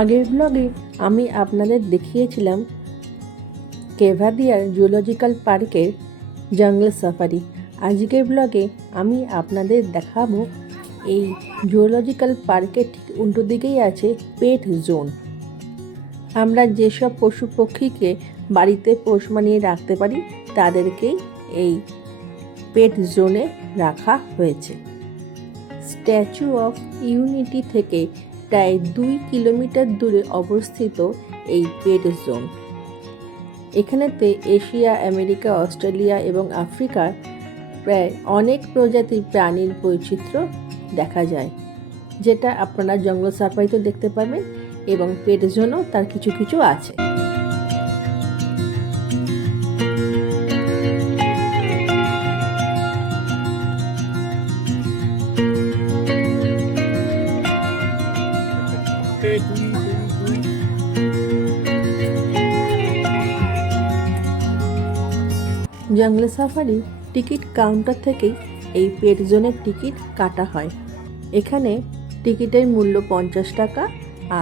আগের ব্লগে আমি আপনাদের দেখিয়েছিলাম কেভাদিয়ার জুলজিক্যাল পার্কের জঙ্গল সাফারি। আজকের ব্লগে আমি আপনাদের দেখাবো এই জুলজিক্যাল পার্কের ঠিক উল্টো দিকেই আছে পেট জোন। আমরা যেসব পশু পক্ষীকে বাড়িতে পোষ মানিয়ে রাখতে পারি তাদেরকেই এই পেট জোনে রাখা হয়েছে। স্ট্যাচু অফ ইউনিটি থেকে প্রায় 2 কিলোমিটার দূরে অবস্থিত এই পেট জোন। এখানেতে এশিয়া, আমেরিকা, অস্ট্রেলিয়া এবং আফ্রিকার প্রায় অনেক প্রজাতির প্রাণীর বৈচিত্র্য দেখা যায়, যেটা আপনারা জঙ্গল সাফারিতে দেখতে পাবেন এবং পেট জোনও তার কিছু কিছু আছে। জঙ্গল সাফারি টিকিট কাউন্টার থেকেই এই পেট জোনের টিকিট কাটা হয়। এখানে টিকিটের মূল্য 50 টাকা,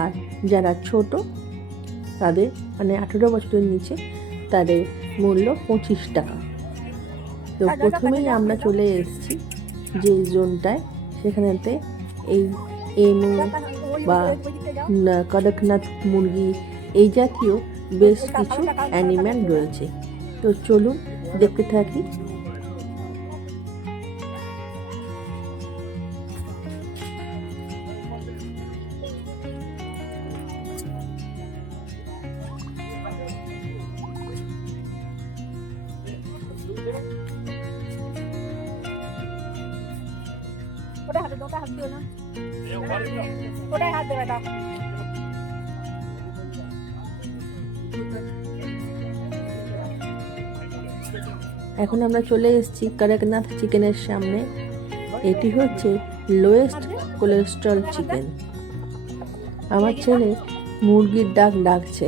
আর যারা ছোট তাদের 18 বছরের নিচে তাদের মূল্য 25 টাকা। তো প্রথমেই আমরা চলে এসেছি যে জোনটায়, সেখানেতে এই এমু বা কড়কনাথ মুরগি এই জাতীয় বেশ কিছু অ্যানিম্যাল রয়েছে। তো চলুন দেখতে থাকি। এখন আমরা চলে এসেছি কড়কনাথ চিকেনের সামনে। এটি হচ্ছে লোয়েস্ট কোলেস্ট্রল চিকেন। আমার ছেলে মুরগির ডাক ডাকছে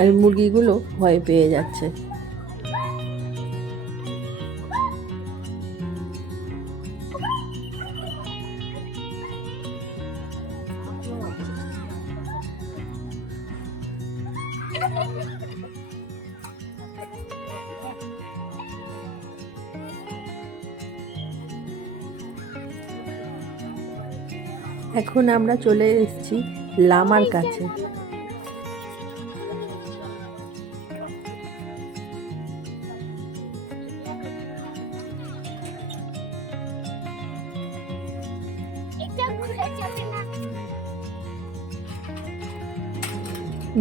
আর মুরগিগুলো ভয় পেয়ে যাচ্ছে। এখন আমরা চলে এসেছি লামার কাছে।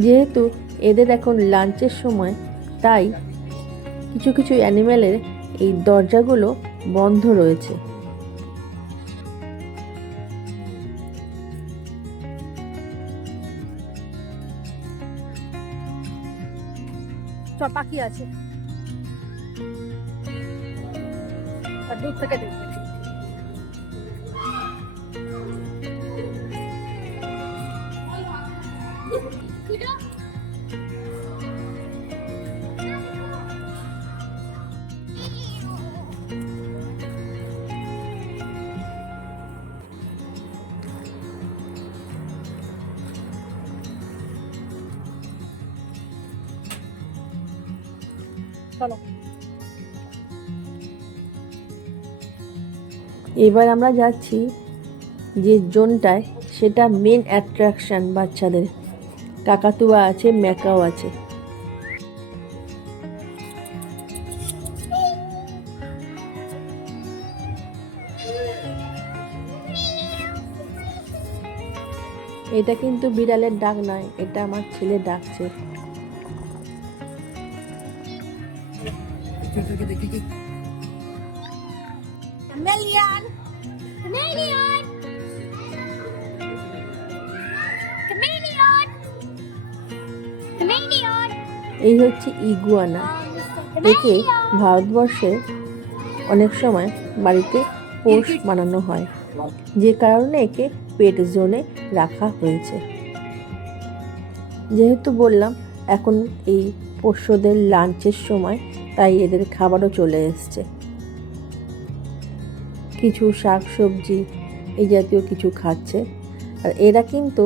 যেহেতু এদের এখন লাঞ্চের সময়, তাই কিছু কিছু অ্যানিমেলের এই দরজাগুলো বন্ধ রয়েছে। পাখি আছে আর দূর থেকে দেখবে। এবার আমরা যাচ্ছি যে জোনটায়, সেটা মেন অ্যাট্রাকশন বাচ্চাদের। কাকাতুয়া আছে, ম্যাকাও আছে। এটা কিন্তু বিড়ালের ডাক নয়, এটা আমার ছেলে ডাকছে। Chameleon. Chameleon. Chameleon. Chameleon. এই হচ্ছে ইগুয়ানা। একে ভারতবর্ষে অনেক সময় বাড়িতে পোষ বানানো হয়, যে কারণে একে পেট জোনে রাখা হয়েছে। যেহেতু বললাম এখন এই পোষ্যদের লাঞ্চের সময়, তাই এদের খাবারও চলে এসছে। কিছু শাক সবজি এই জাতীয় কিছু খাচ্ছে। আর এরা কিন্তু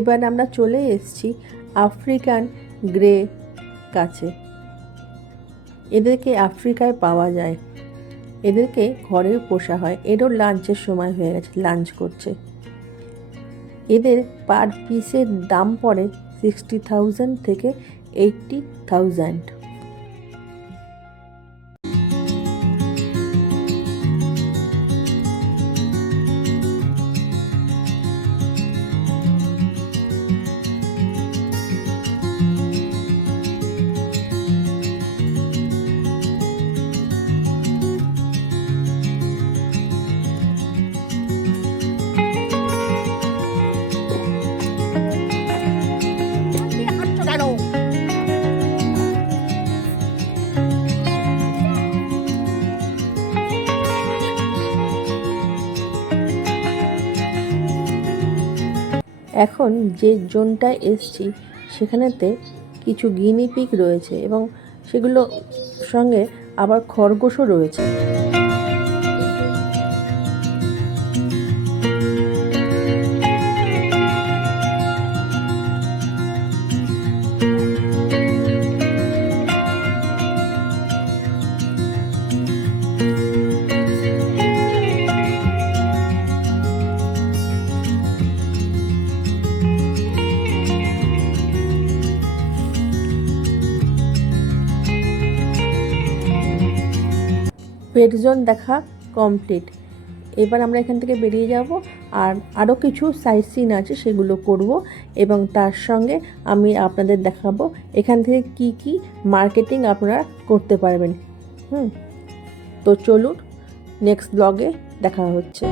এবার আমরা চলে এসেছি আফ্রিকান গ্রে কাছে। এদেরকে আফ্রিকায় পাওয়া যায়, এদেরকে ঘরেও পোষা হয়। এরও লাঞ্চের সময় হয়ে গেছে, লাঞ্চ করছে। এদের পার পিসের দাম পড়ে 60,000 থেকে 80,000। এখন যে জোনটায় এসছি সেখানেতে কিছু গিনিপিগ রয়েছে এবং সেগুলো সঙ্গে আবার খরগোশও রয়েছে। পেট জোন দেখা কমপ্লিট। এবার আমরা এখান থেকে বেরিয়ে যাব, আর আরও কিছু সাইট সিন আছে সেগুলো করব এবং তার সঙ্গে আমি আপনাদের দেখাবো এখান থেকে কি কি মার্কেটিং আপনারা করতে পারবেন। তো চলুন, নেক্সট ব্লগে দেখা হচ্ছে।